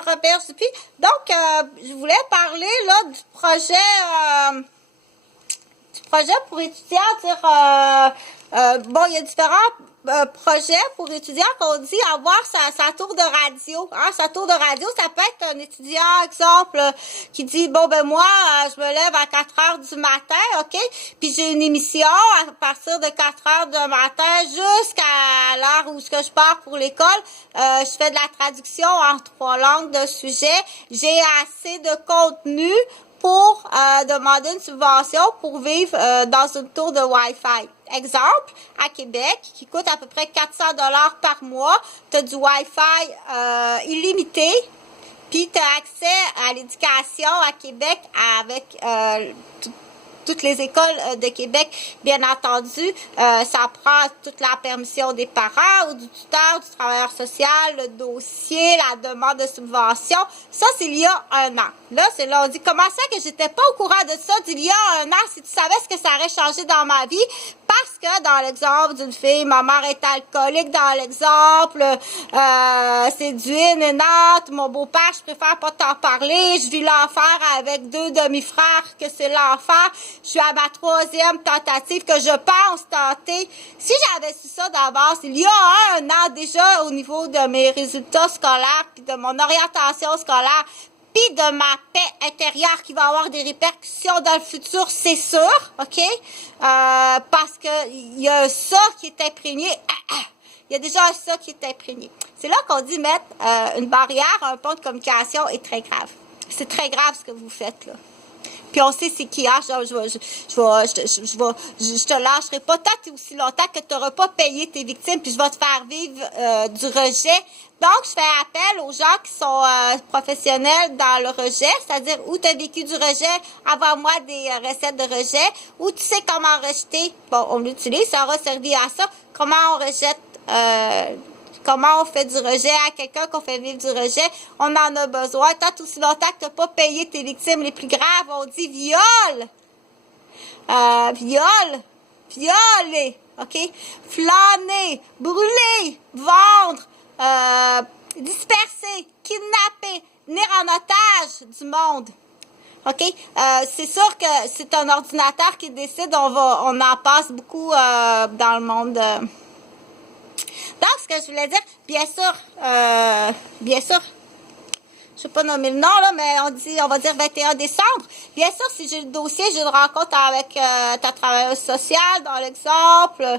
repère du puits. Donc, je voulais parler là du projet pour étudiants, bon, il y a différents projets pour étudiants qu'on dit avoir sa tour de radio. Hein? Sa tour de radio, ça peut être un étudiant, exemple, qui dit, bon, ben moi, je me lève à 4 heures du matin, OK? Puis j'ai une émission à partir de 4 heures du matin jusqu'à l'heure où je pars pour l'école. Je fais de la traduction en 3 langues de sujets. J'ai assez de contenu pour demander une subvention pour vivre dans une tour de Wi-Fi. Exemple, à Québec, qui coûte à peu près 400 $ par mois, tu as du Wi-Fi illimité, puis tu as accès à l'éducation à Québec avec toutes les écoles de Québec, bien entendu. Ça prend toute la permission des parents ou du tuteur, du travailleur social, le dossier, la demande de subvention. Ça, c'est il y a 1 an. Là, c'est là, on dit, comment ça que j'étais pas au courant de ça d'il y a 1 an, si tu savais ce que ça aurait changé dans ma vie? Parce que dans l'exemple d'une fille, ma mère est alcoolique, dans l'exemple, c'est du in and out, mon beau-père, je préfère pas t'en parler, je vis l'enfer avec 2 demi-frères, que c'est l'enfer. Je suis à ma 3e tentative que je pense tenter. Si j'avais su ça d'avance, il y a 1 an déjà au niveau de mes résultats scolaires puis de mon orientation scolaire, puis de ma paix intérieure qui va avoir des répercussions dans le futur, c'est sûr, OK? Parce que il y a ça qui est imprégné. Il y a déjà ça qui est imprégné. C'est là qu'on dit mettre une barrière, un pont de communication est très grave. C'est très grave ce que vous faites, là. Puis on sait c'est qui, hein? Je te lâcherai pas tant aussi longtemps que tu n'auras pas payé tes victimes, puis je vais te faire vivre du rejet. Donc, je fais appel aux gens qui sont professionnels dans le rejet, c'est-à-dire où tu as vécu du rejet, envoie-moi des recettes de rejet, où tu sais comment rejeter, bon, on l'utilise, ça aura servi à ça, comment on rejette, comment on fait du rejet à quelqu'un qu'on fait vivre du rejet, on en a besoin. Tant aussi longtemps que tu n'as pas payé tes victimes les plus graves, on dit viol, violer, OK? Flâner, brûler, vendre, disperser, kidnapper, tenir en otage du monde. OK? C'est sûr que c'est un ordinateur qui décide, on en passe beaucoup dans le monde. Donc, ce que je voulais dire, bien sûr, je ne vais pas nommer le nom, là, mais on va dire 21 décembre. Bien sûr, si j'ai le dossier, j'ai une rencontre avec ta travailleuse sociale, dans l'exemple,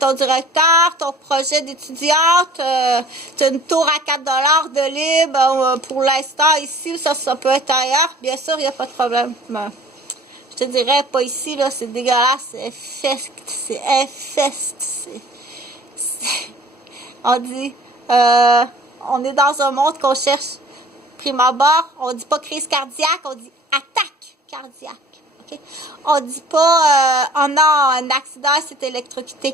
ton directeur, ton projet d'étudiante, tu as une tour à 4 $ de libre pour l'instant ici, ça peut être ailleurs. Bien sûr, il n'y a pas de problème. Mais je te dirais, pas ici, là, c'est dégueulasse, c'est infest. On dit, on est dans un monde qu'on cherche prime abord, on dit pas crise cardiaque, on dit attaque cardiaque. Okay? On dit pas, oh non, un accident, c'est électrocuté.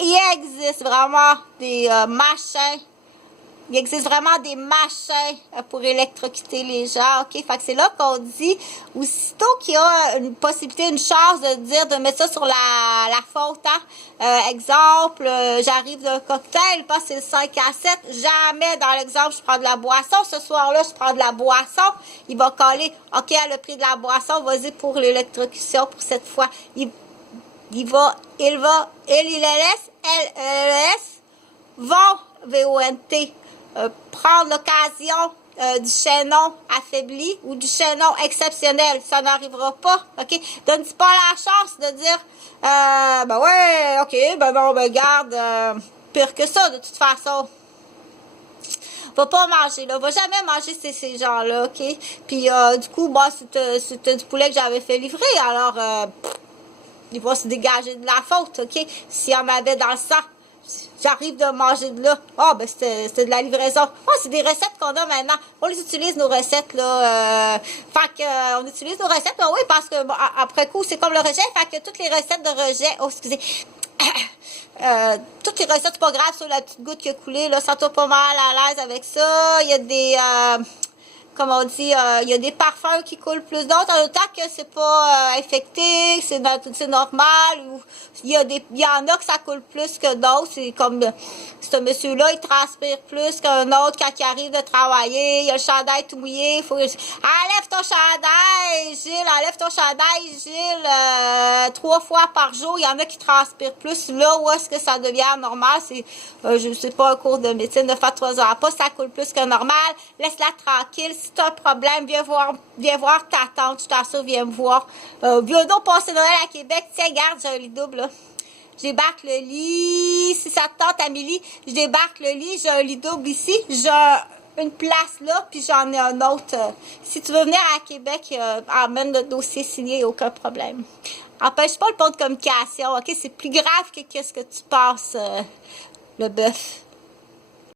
Il existe vraiment des machins. Il existe vraiment des machins pour électrocuter les gens, OK? Fait que c'est là qu'on dit, aussitôt qu'il y a une possibilité, une chance de dire, de mettre ça sur la faute, hein? Exemple, j'arrive d'un cocktail, pas c'est le 5 à 7, jamais dans l'exemple, je prends de la boisson, ce soir-là, je prends de la boisson, il va coller, OK, elle a pris de la boisson, vas-y pour l'électrocution pour cette fois. Il vont, V-O-N-T, prendre l'occasion du chaînon affaibli ou du chaînon exceptionnel. Ça n'arrivera pas, OK? Donne-tu pas la chance de dire, ben ouais, OK, ben non, ben garde, pire que ça, de toute façon. Va pas manger, là. Va jamais manger ces gens-là, OK? Puis, du coup, bah, c'était du poulet que j'avais fait livrer, alors, il va se dégager de la faute, OK? S'il y en avait dans le sang. J'arrive de manger de là. Ah, ben c'était de la livraison. Ah, c'est des recettes qu'on a maintenant. On les utilise, nos recettes, là. Fait que, on utilise nos recettes, ben oui, parce que, bon, après coup, c'est comme le rejet. Fait que toutes les recettes de rejet, oh, excusez. Toutes les recettes, c'est pas grave, sur la petite goutte qui a coulé, là. Sens-toi pas mal à l'aise avec ça. Il y a comme on dit, il y a des parfums qui coulent plus d'autres, en autant que c'est pas infecté, c'est normal, ou il y en a que ça coule plus que d'autres, c'est comme ce monsieur-là, il transpire plus qu'un autre quand il arrive de travailler, il a le chandail tout mouillé, il faut enlève ton chandail, Gilles, 3 fois par jour, il y en a qui transpirent plus, là où est-ce que ça devient normal, c'est, je sais pas, un cours de médecine, ne faites-toi-en pas, ça coule plus que normal, laisse-la tranquille, si t'as un problème, viens voir ta tante, je t'assure, viens me voir. Viens donc passer Noël à Québec, tiens, regarde, j'ai un lit double, là. Je débarque le lit, si ça te tente, Amélie, je débarque le lit, j'ai un lit double ici, j'ai une place là, puis j'en ai un autre. Si tu veux venir à Québec, emmène le dossier signé, aucun problème. Empêche pas le pont de communication, ok? C'est plus grave que qu'est-ce que tu penses, le bœuf.